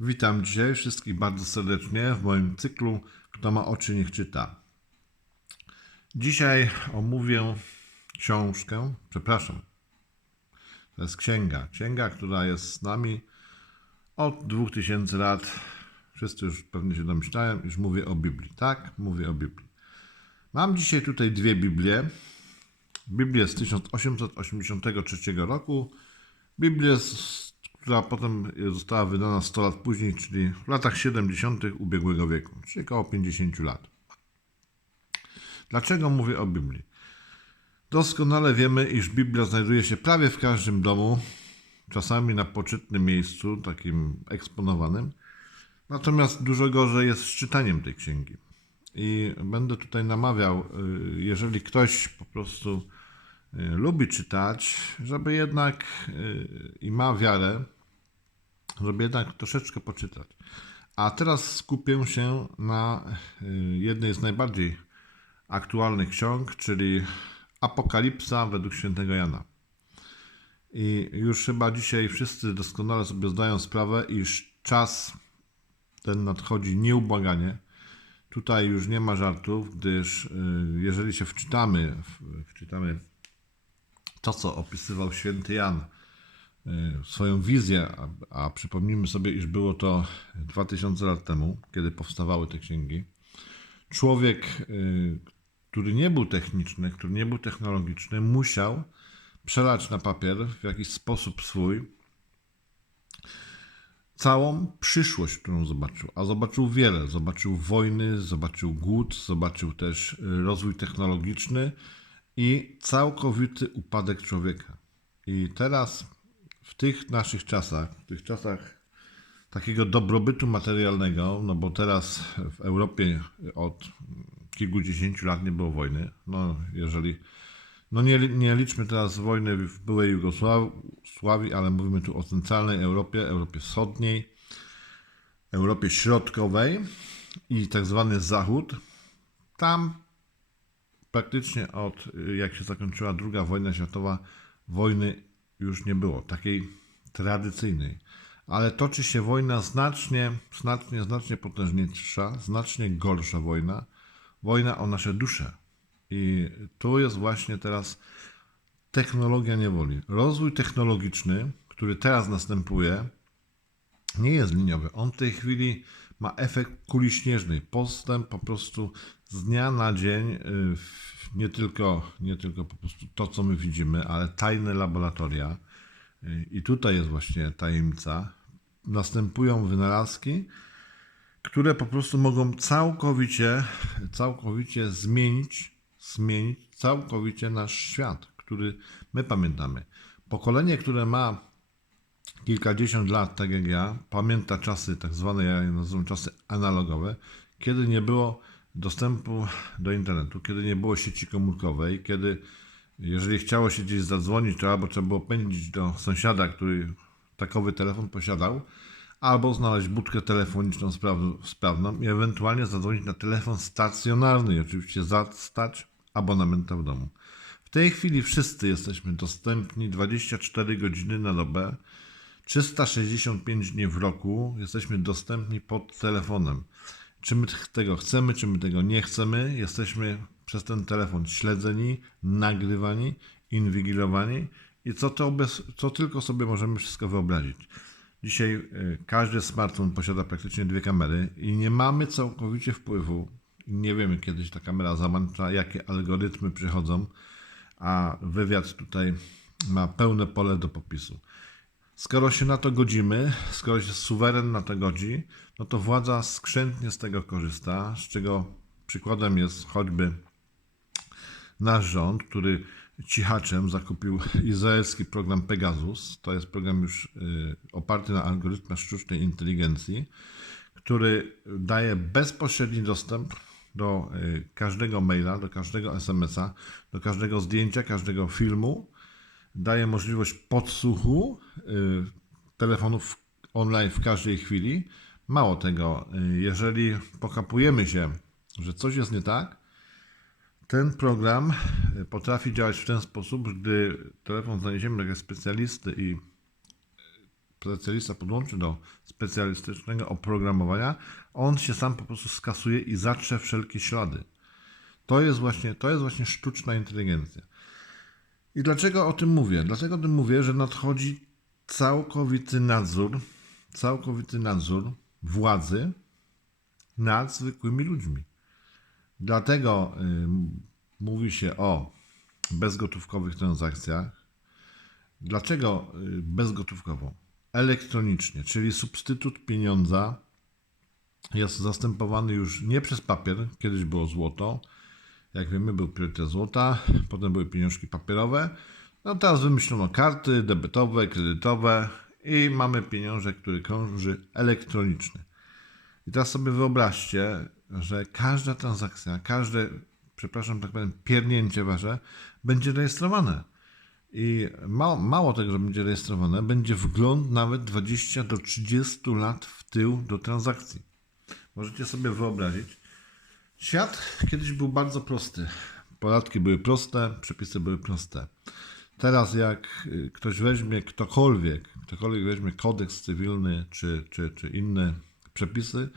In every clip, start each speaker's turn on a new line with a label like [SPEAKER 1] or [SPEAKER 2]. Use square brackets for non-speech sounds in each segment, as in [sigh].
[SPEAKER 1] Witam dzisiaj wszystkich bardzo serdecznie w moim cyklu Kto ma oczy, niech czyta. Dzisiaj omówię książkę, przepraszam, to jest księga. Księga, która jest z nami od 2000 lat. Wszyscy już pewnie się domyślają, już mówię o Biblii. Tak, mówię o Biblii. Mam dzisiaj tutaj dwie Biblie. Biblię z 1883 roku, Biblię, z, która potem została wydana 100 lat później, czyli w latach 70. ubiegłego wieku, czyli około 50 lat. Dlaczego mówię o Biblii? Doskonale wiemy, iż Biblia znajduje się prawie w każdym domu, czasami na poczytnym miejscu, takim eksponowanym. Natomiast dużo gorzej jest z czytaniem tej księgi. I będę tutaj namawiał, y, jeżeli ktoś po prostu y, lubi czytać, żeby jednak y, i ma wiarę, żeby jednak troszeczkę poczytać. A teraz skupię się na jednej z najbardziej aktualnych ksiąg, czyli Apokalipsa według świętego Jana. I już chyba dzisiaj wszyscy doskonale sobie zdają sprawę, iż czas ten nadchodzi nieubłaganie. Tutaj już nie ma żartów, gdyż jeżeli się wczytamy, wczytamy to, co opisywał święty Jan, swoją wizję, a, a przypomnijmy sobie, iż było to 2000 lat temu, kiedy powstawały te księgi. Człowiek, który nie był techniczny, który nie był technologiczny, musiał przelać na papier w jakiś sposób swój całą przyszłość, którą zobaczył. A zobaczył wiele. Zobaczył wojny, zobaczył głód, zobaczył też rozwój technologiczny i całkowity upadek człowieka. I teraz w tych naszych czasach, w tych czasach takiego dobrobytu materialnego, no bo teraz w Europie od kilkudziesięciu lat nie było wojny. No, jeżeli. No nie, nie liczmy teraz wojny w byłej Jugosławii, ale mówimy tu o centralnej Europie, Europie Wschodniej, Europie Środkowej i tak zwany Zachód. Tam praktycznie od jak się zakończyła II wojna światowa, wojny już nie było, takiej tradycyjnej. Ale toczy się wojna znacznie, znacznie, znacznie potężniejsza, znacznie gorsza wojna, wojna o nasze dusze. I tu jest właśnie teraz technologia niewoli. Rozwój technologiczny, który teraz następuje, nie jest liniowy. On w tej chwili ma efekt kuli śnieżnej. Postęp po prostu z dnia na dzień, nie tylko, nie tylko po prostu to, co my widzimy, ale tajne laboratoria. I tutaj jest właśnie tajemnica. Następują wynalazki, które po prostu mogą całkowicie, całkowicie zmienić, zmienić całkowicie nasz świat, który my pamiętamy. Pokolenie, które ma kilkadziesiąt lat, tak jak ja, pamięta czasy tak zwane, ja je nazywam czasy analogowe, kiedy nie było dostępu do internetu, kiedy nie było sieci komórkowej, kiedy jeżeli chciało się gdzieś zadzwonić, to albo trzeba było pędzić do sąsiada, który takowy telefon posiadał, albo znaleźć budkę telefoniczną sprawną i ewentualnie zadzwonić na telefon stacjonarny i oczywiście zastać abonamenta w domu. W tej chwili wszyscy jesteśmy dostępni 24 godziny na dobę, 365 dni w roku jesteśmy dostępni pod telefonem. Czy my tego chcemy, czy my tego nie chcemy, jesteśmy przez ten telefon śledzeni, nagrywani, inwigilowani i co, to bez, co tylko sobie możemy wszystko wyobrazić. Dzisiaj y, każdy smartfon posiada praktycznie dwie kamery i nie mamy całkowicie wpływu. Nie wiemy, kiedyś ta kamera zamęcza, jakie algorytmy przychodzą, a wywiad tutaj ma pełne pole do popisu. Skoro się na to godzimy, skoro się suweren na to godzi, no to władza skrzętnie z tego korzysta, z czego przykładem jest choćby nasz rząd, który cichaczem zakupił izraelski program Pegasus. To jest program już y, oparty na algorytmach sztucznej inteligencji, który daje bezpośredni dostęp do y, każdego maila, do każdego SMS-a, do każdego zdjęcia, każdego filmu. Daje możliwość podsłuchu y, telefonów online w każdej chwili. Mało tego, jeżeli pokapujemy się, że coś jest nie tak, ten program e, potrafi działać w ten sposób, gdy telefon do jakiegoś specjalisty i specjalista podłączy do specjalistycznego oprogramowania, on się sam po prostu skasuje i zatrze wszelkie ślady. To jest właśnie, to jest właśnie sztuczna inteligencja. I dlaczego o tym mówię? Dlatego o tym mówię, że nadchodzi całkowity nadzór, całkowity nadzór władzy nad zwykłymi ludźmi. Dlatego y, mówi się o bezgotówkowych transakcjach. Dlaczego y, bezgotówkowo? Elektronicznie, czyli substytut pieniądza jest zastępowany już nie przez papier, kiedyś było złoto, jak wiemy, był priorytet złota, potem były pieniążki papierowe. No teraz wymyślono karty debetowe, kredytowe i mamy pieniążek, który krąży elektroniczny. I teraz sobie wyobraźcie, że każda transakcja, każde, przepraszam, tak powiem, piernięcie wasze będzie rejestrowane. I mało, mało tego, że będzie rejestrowane, będzie wgląd nawet 20 do 30 lat w tył do transakcji. Możecie sobie wyobrazić, Świat kiedyś był bardzo prosty. Podatki były proste, przepisy były proste. Teraz jak y, ktoś weźmie, ktokolwiek, ktokolwiek weźmie kodeks cywilny czy, czy, czy inne przepisy,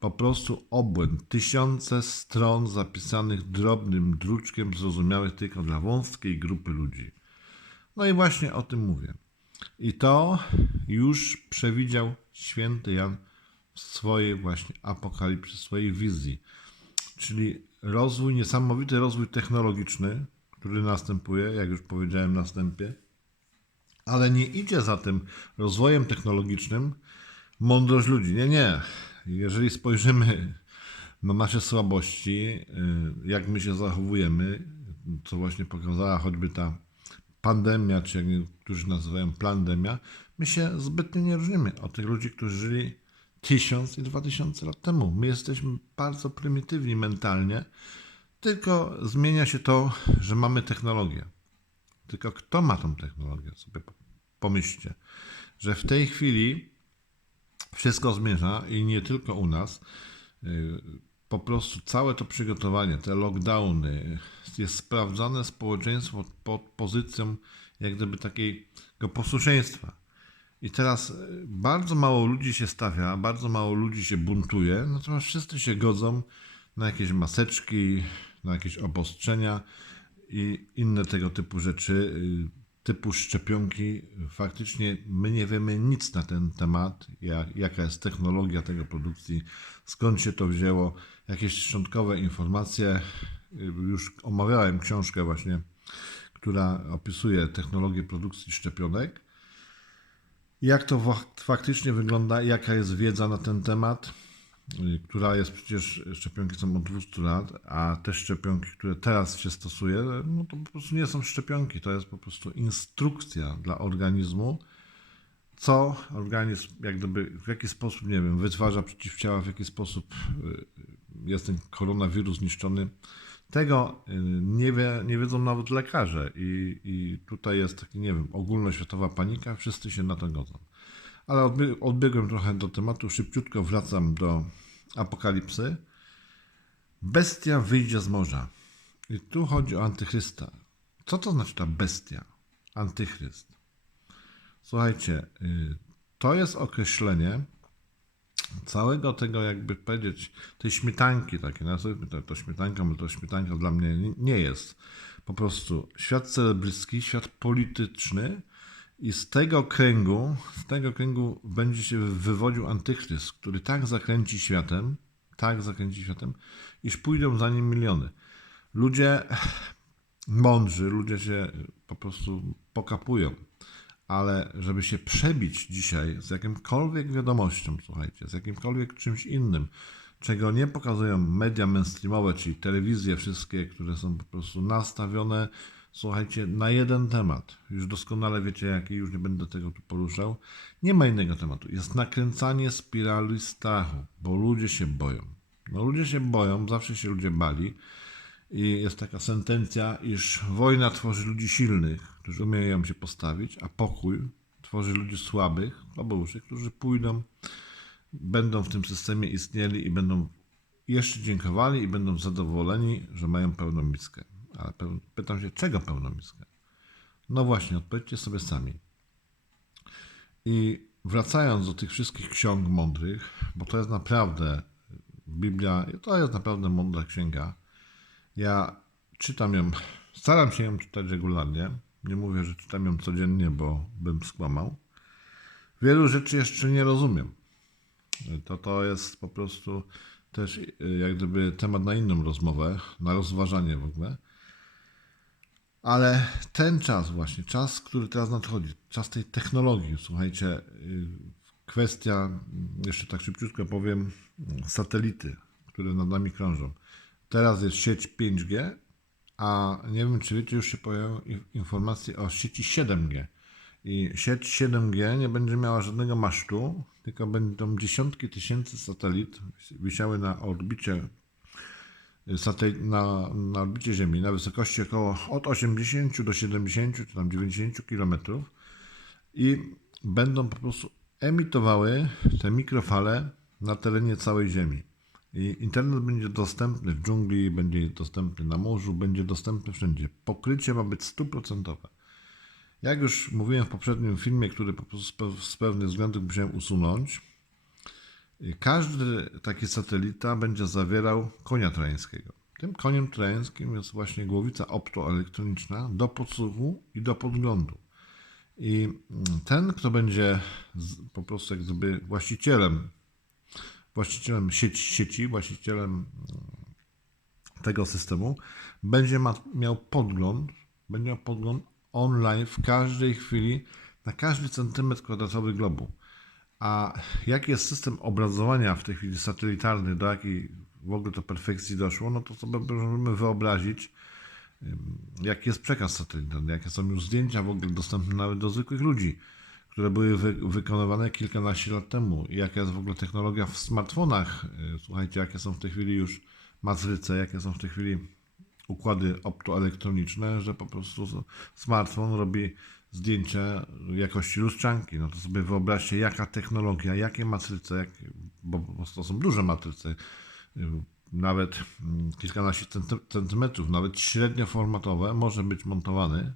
[SPEAKER 1] po prostu obłęd. Tysiące stron zapisanych drobnym druczkiem, zrozumiałych tylko dla wąskiej grupy ludzi. No i właśnie o tym mówię. I to już przewidział święty Jan w swojej właśnie apokalipsie, swojej wizji czyli rozwój, niesamowity rozwój technologiczny, który następuje, jak już powiedziałem na wstępie, ale nie idzie za tym rozwojem technologicznym mądrość ludzi. Nie, nie. Jeżeli spojrzymy na nasze słabości, y, jak my się zachowujemy, co właśnie pokazała choćby ta pandemia, czy jak niektórzy nazywają pandemia, my się zbytnio nie różnimy od tych ludzi, którzy żyli tysiąc i dwa tysiące lat temu. My jesteśmy bardzo prymitywni mentalnie, tylko zmienia się to, że mamy technologię. Tylko kto ma tą technologię? Sobie pomyślcie, że w tej chwili wszystko zmierza i nie tylko u nas. Y, po prostu całe to przygotowanie, te lockdowny, jest sprawdzane społeczeństwo pod pozycją jak gdyby takiego posłuszeństwa. I teraz e, bardzo mało ludzi się stawia, bardzo mało ludzi się buntuje, natomiast wszyscy się godzą na jakieś maseczki, na jakieś obostrzenia i inne tego typu rzeczy, y, typu szczepionki. Faktycznie my nie wiemy nic na ten temat, jak, jaka jest technologia tego produkcji, skąd się to wzięło, jakieś szczątkowe informacje. Y, już omawiałem książkę właśnie, która opisuje technologię produkcji szczepionek jak to faktycznie wygląda, jaka jest wiedza na ten temat, y, która jest przecież, szczepionki są od 200 lat, a te szczepionki, które teraz się stosuje, no to po prostu nie są szczepionki, to jest po prostu instrukcja dla organizmu, co organizm, jak gdyby, w jaki sposób, nie wiem, wytwarza przeciwciała, w jaki sposób y, jest ten koronawirus niszczony tego y, nie, wie, nie wiedzą nawet lekarze i, i tutaj jest taki, nie wiem, ogólnoświatowa panika, wszyscy się na to godzą. Ale odbiegłem trochę do tematu, szybciutko wracam do apokalipsy. Bestia wyjdzie z morza. I tu chodzi o antychrysta. Co to znaczy ta bestia? Antychryst. Słuchajcie, y, to jest określenie, całego tego, jakby powiedzieć, tej śmietanki takiej, nazwijmy to, to śmietanką, to śmietanka dla mnie nie jest. Po prostu świat celebrycki, świat polityczny i z tego kręgu, z tego kręgu będzie się wywodził antychryst, który tak zakręci światem, tak zakręci światem, iż pójdą za nim miliony. Ludzie mądrzy, ludzie się po prostu pokapują ale żeby się przebić dzisiaj z jakimkolwiek wiadomością, słuchajcie, z jakimkolwiek czymś innym, czego nie pokazują media mainstreamowe, czyli telewizje wszystkie, które są po prostu nastawione, słuchajcie, na jeden temat. Już doskonale wiecie jaki, już nie będę tego tu poruszał. Nie ma innego tematu. Jest nakręcanie spirali strachu, bo ludzie się boją. No ludzie się boją, zawsze się ludzie bali. I jest taka sentencja, iż wojna tworzy ludzi silnych, którzy umieją się postawić, a pokój tworzy ludzi słabych, obołuszy, którzy pójdą, będą w tym systemie istnieli i będą jeszcze dziękowali i będą zadowoleni, że mają pełną miskę. Ale pytam się, czego pełną miskę? No właśnie, odpowiedzcie sobie sami. I wracając do tych wszystkich ksiąg mądrych, bo to jest naprawdę Biblia, to jest naprawdę mądra księga. Ja czytam ją, staram się ją czytać regularnie. Nie mówię, że czytam ją codziennie, bo bym skłamał. Wielu rzeczy jeszcze nie rozumiem. To to jest po prostu też y, jak gdyby temat na inną rozmowę, na rozważanie w ogóle. Ale ten czas właśnie, czas, który teraz nadchodzi, czas tej technologii, słuchajcie, y, kwestia, jeszcze tak szybciutko powiem, satelity, które nad nami krążą. Teraz jest sieć 5G, a nie wiem, czy wiecie, już się informacje o sieci 7G. I sieć 7G nie będzie miała żadnego masztu, tylko będą dziesiątki tysięcy satelit wisiały na orbicie satelit, na, na orbicie Ziemi na wysokości około od 80 do 70 czy tam 90 km i będą po prostu emitowały te mikrofale na terenie całej Ziemi. Internet będzie dostępny w dżungli, będzie dostępny na morzu, będzie dostępny wszędzie. Pokrycie ma być stuprocentowe. Jak już mówiłem w poprzednim filmie, który po prostu z pe- z pewnych względów musiałem usunąć, każdy taki satelita będzie zawierał konia trojańskiego. Tym koniem trojańskim jest właśnie głowica optoelektroniczna do podsłuchu i do podglądu. I mm, ten, kto będzie po prostu jak gdyby właścicielem, właścicielem sieci, sieci właścicielem mm, tego systemu, będzie ma, miał podgląd, będzie miał podgląd online w każdej chwili na każdy centymetr kwadratowy globu. A jaki jest system obrazowania w tej chwili satelitarny, do jakiej w ogóle to perfekcji doszło, no to sobie możemy wyobrazić, jaki jest przekaz satelitarny, jakie są już zdjęcia w ogóle dostępne nawet do zwykłych ludzi, które były wy, wykonywane kilkanaście lat temu. Jaka jest w ogóle technologia w smartfonach. Yy, Słuchajcie, jakie są w tej chwili już matryce, jakie są w tej chwili układy optoelektroniczne, że po prostu smartfon robi zdjęcie jakości lustrzanki. No to sobie wyobraźcie, jaka technologia, jakie matryce, jak, bo po prostu to są duże matryce, y, nawet mm, kilkanaście centy- centymetrów, nawet średnioformatowe, może być montowany,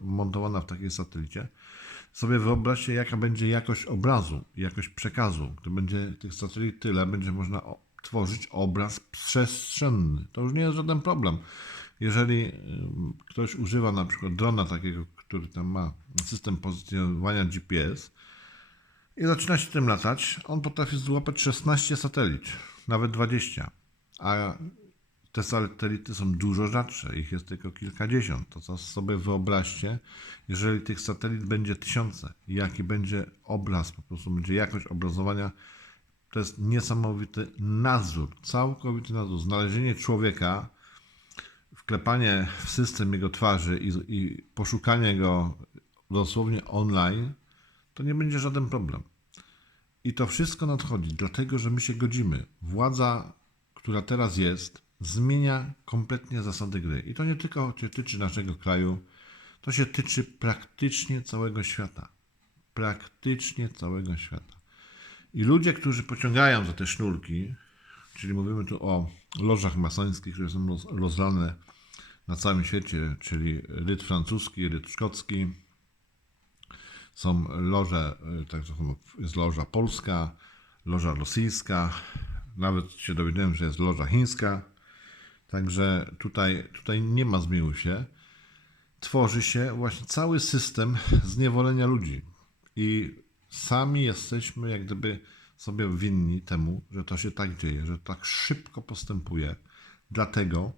[SPEAKER 1] montowana w takiej satelicie. Sobie wyobraźcie, jaka będzie jakość obrazu, jakość przekazu. Gdy będzie tych satelit tyle, będzie można tworzyć obraz przestrzenny. To już nie jest żaden problem. Jeżeli ktoś używa na przykład drona takiego, który tam ma system pozycjonowania GPS i zaczyna się tym latać, on potrafi złapać 16 satelit, nawet 20. A te satelity są dużo rzadsze, ich jest tylko kilkadziesiąt. To co sobie wyobraźcie, jeżeli tych satelit będzie tysiące, jaki będzie obraz, po prostu będzie jakość obrazowania, to jest niesamowity nadzór, całkowity nadzór. Znalezienie człowieka, wklepanie w system jego twarzy i, i poszukanie go dosłownie online, to nie będzie żaden problem. I to wszystko nadchodzi, dlatego że my się godzimy. Władza, która teraz jest, zmienia kompletnie zasady gry. I to nie tylko się tyczy naszego kraju, to się tyczy praktycznie całego świata. Praktycznie całego świata. I ludzie, którzy pociągają za te sznurki, czyli mówimy tu o lożach masońskich, które są roz- rozlane na całym świecie, czyli ryt francuski, ryt szkocki, są loże, także są- jest loża polska, loża rosyjska, nawet się dowiedziałem, że jest loża chińska, także tutaj, tutaj nie ma zmiłuj się. Tworzy się właśnie cały system zniewolenia ludzi i sami jesteśmy jak gdyby sobie winni temu, że to się tak dzieje, że tak szybko postępuje, dlatego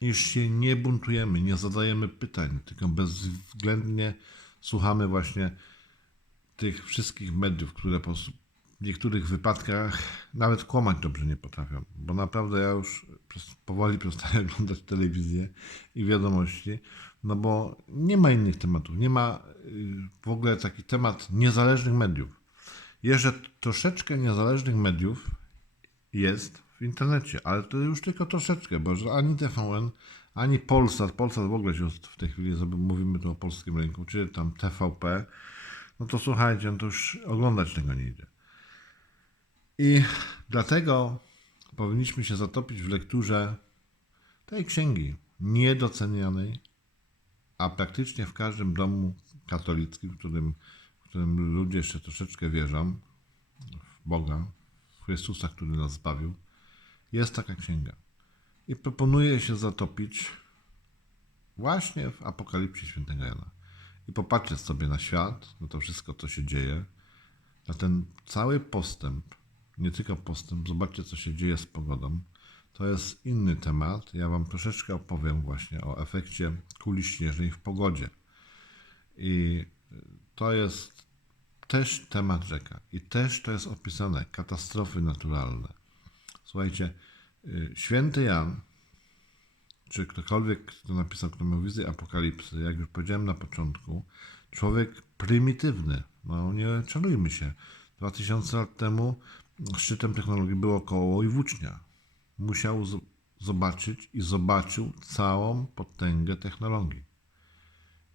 [SPEAKER 1] iż się nie buntujemy, nie zadajemy pytań, tylko bezwzględnie słuchamy właśnie tych wszystkich mediów, które po prostu w niektórych wypadkach nawet kłamać dobrze nie potrafią. Bo naprawdę ja już powoli przestaję [laughs] oglądać telewizję i wiadomości, no bo nie ma innych tematów. Nie ma y, w ogóle taki temat niezależnych mediów. Jeszcze troszeczkę niezależnych mediów jest w internecie, ale to już tylko troszeczkę, bo że ani TVN, ani Polsat, Polsat w ogóle się w tej chwili, mówimy tu o polskim rynku, czy tam TVP, no to słuchajcie, no to już oglądać tego nie idzie. I dlatego powinniśmy się zatopić w lekturze tej księgi, niedocenianej, a praktycznie w każdym domu katolickim, w którym, w którym ludzie jeszcze troszeczkę wierzą, w Boga, w Chrystusa, który nas zbawił, jest taka księga. I proponuje się zatopić właśnie w Apokalipsie Świętego Jana. I popatrzcie sobie na świat, na to wszystko, co się dzieje, na ten cały postęp, nie tylko postęp, zobaczcie, co się dzieje z pogodą. To jest inny temat. Ja Wam troszeczkę opowiem właśnie o efekcie kuli śnieżnej w pogodzie. I to jest też temat rzeka. I też to jest opisane katastrofy naturalne. Słuchajcie, y, święty Jan, czy ktokolwiek, kto napisał, wizję apokalipsy, jak już powiedziałem na początku, człowiek prymitywny. No nie czarujmy się. 2000 lat temu szczytem technologii było koło i włócznia. Musiał zobaczyć i zobaczył całą potęgę technologii.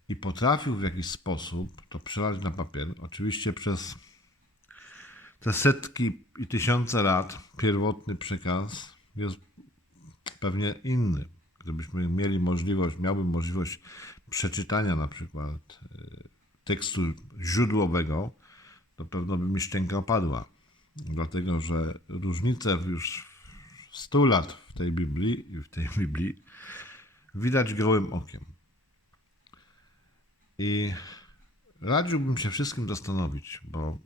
[SPEAKER 1] I potrafił w jakiś sposób to przelać na papier. Oczywiście przez te setki i tysiące lat pierwotny przekaz jest pewnie inny. Gdybyśmy mieli możliwość, miałbym możliwość przeczytania na przykład y, tekstu źródłowego, to pewno by mi szczęka opadła. Dlatego, że różnice już 100 lat w tej Biblii i w tej Biblii widać gołym okiem. I radziłbym się wszystkim zastanowić, bo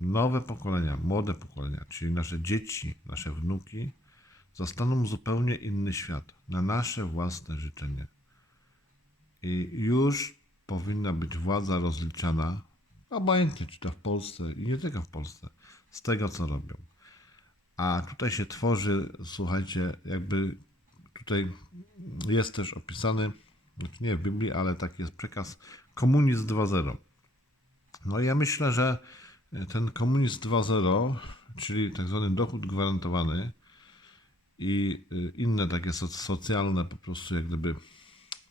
[SPEAKER 1] nowe pokolenia, młode pokolenia, czyli nasze dzieci, nasze wnuki, zastaną zupełnie inny świat na nasze własne życzenie. I już powinna być władza rozliczana, obojętnie czy to w Polsce i nie tylko w Polsce, z tego co robią. A tutaj się tworzy, słuchajcie, jakby tutaj jest też opisany, znaczy nie w Biblii, ale taki jest przekaz komunizm 2.0. No i ja myślę, że ten komunizm 2.0, czyli tak zwany dochód gwarantowany i y, inne takie soc- socjalne po prostu jak gdyby,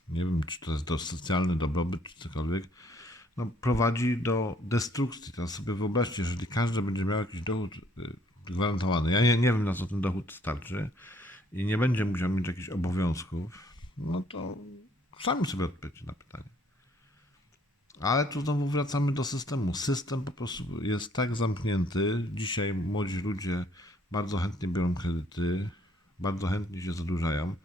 [SPEAKER 1] nie wiem czy to jest do socjalny dobrobyt czy cokolwiek, no, prowadzi do destrukcji. Teraz sobie wyobraźcie, jeżeli każdy będzie miał jakiś dochód y, gwarantowany, ja nie, nie wiem na co ten dochód starczy i nie będzie musiał mieć jakichś obowiązków, no to sami sobie odpowiedzcie na pytanie. Ale tu znowu wracamy do systemu. System po prostu jest tak zamknięty. Dzisiaj młodzi ludzie bardzo chętnie biorą kredyty, bardzo chętnie się zadłużają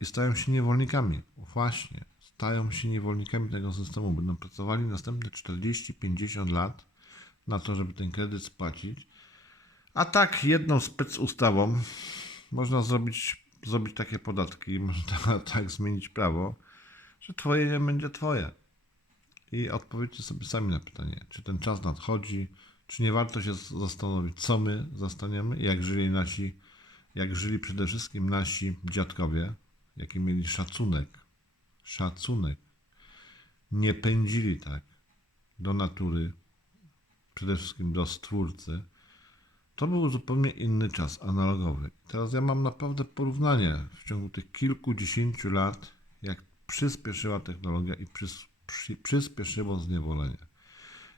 [SPEAKER 1] i stają się niewolnikami. Właśnie, stają się niewolnikami tego systemu. Będą pracowali następne 40-50 lat na to, żeby ten kredyt spłacić. A tak, jedną specustawą można zrobić, zrobić takie podatki, [laughs] można tak zmienić prawo, że twoje nie będzie twoje. I odpowiedzcie sobie sami na pytanie, czy ten czas nadchodzi, czy nie warto się zastanowić, co my zastaniemy, jak żyli nasi, jak żyli przede wszystkim nasi dziadkowie, jaki mieli szacunek, szacunek. Nie pędzili tak do natury, przede wszystkim do Stwórcy. To był zupełnie inny czas, analogowy. Teraz ja mam naprawdę porównanie w ciągu tych kilkudziesięciu lat, jak przyspieszyła technologia i przy, przyspieszyło zniewolenie.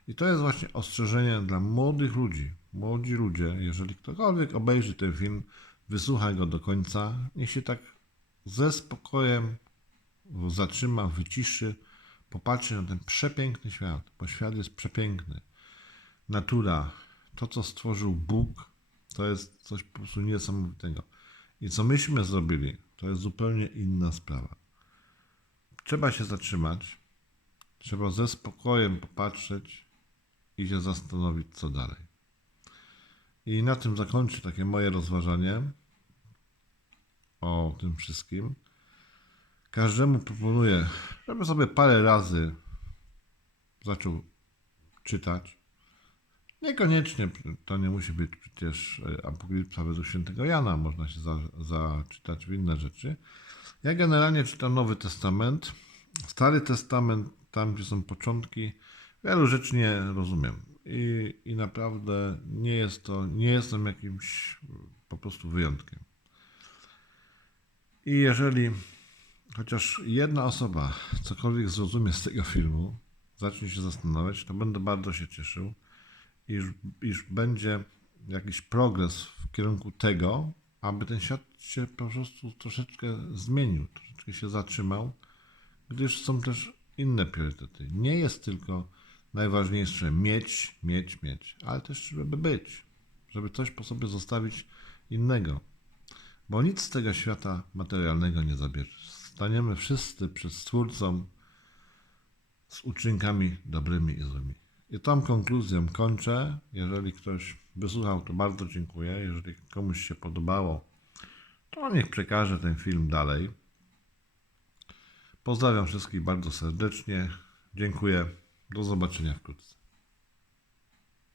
[SPEAKER 1] I to jest właśnie ostrzeżenie dla młodych ludzi. Młodzi ludzie, jeżeli ktokolwiek obejrzy ten film, wysłucha go do końca, niech się tak ze spokojem zatrzyma, wyciszy, popatrzy na ten przepiękny świat, bo świat jest przepiękny. Natura, to co stworzył Bóg, to jest coś po prostu niesamowitego. I co myśmy zrobili, to jest zupełnie inna sprawa. Trzeba się zatrzymać, trzeba ze spokojem popatrzeć i się zastanowić, co dalej. I na tym zakończę takie moje rozważanie o tym wszystkim. Każdemu proponuję, żeby sobie parę razy zaczął czytać. Niekoniecznie to nie musi być przecież e, Apokalipsa według świętego Jana, można się za, zaczytać w inne rzeczy. Ja generalnie czytam Nowy Testament. Stary Testament, tam gdzie są początki, wielu rzeczy nie rozumiem. I, I naprawdę nie jest to, nie jestem jakimś po prostu wyjątkiem. I jeżeli chociaż jedna osoba cokolwiek zrozumie z tego filmu, zacznie się zastanawiać, to będę bardzo się cieszył, iż, iż będzie jakiś progres w kierunku tego, aby ten świat się po prostu troszeczkę zmienił, troszeczkę się zatrzymał, gdyż są też inne priorytety. Nie jest tylko najważniejsze mieć, mieć, mieć, ale też żeby być, żeby coś po sobie zostawić innego. Bo nic z tego świata materialnego nie zabierzesz. Staniemy wszyscy przed Stwórcą z uczynkami dobrymi i złymi. I tą konkluzją kończę. Jeżeli ktoś wysłuchał, to bardzo dziękuję. Jeżeli komuś się podobało, to niech przekaże ten film dalej. Pozdrawiam wszystkich bardzo serdecznie. Dziękuję. Do zobaczenia wkrótce.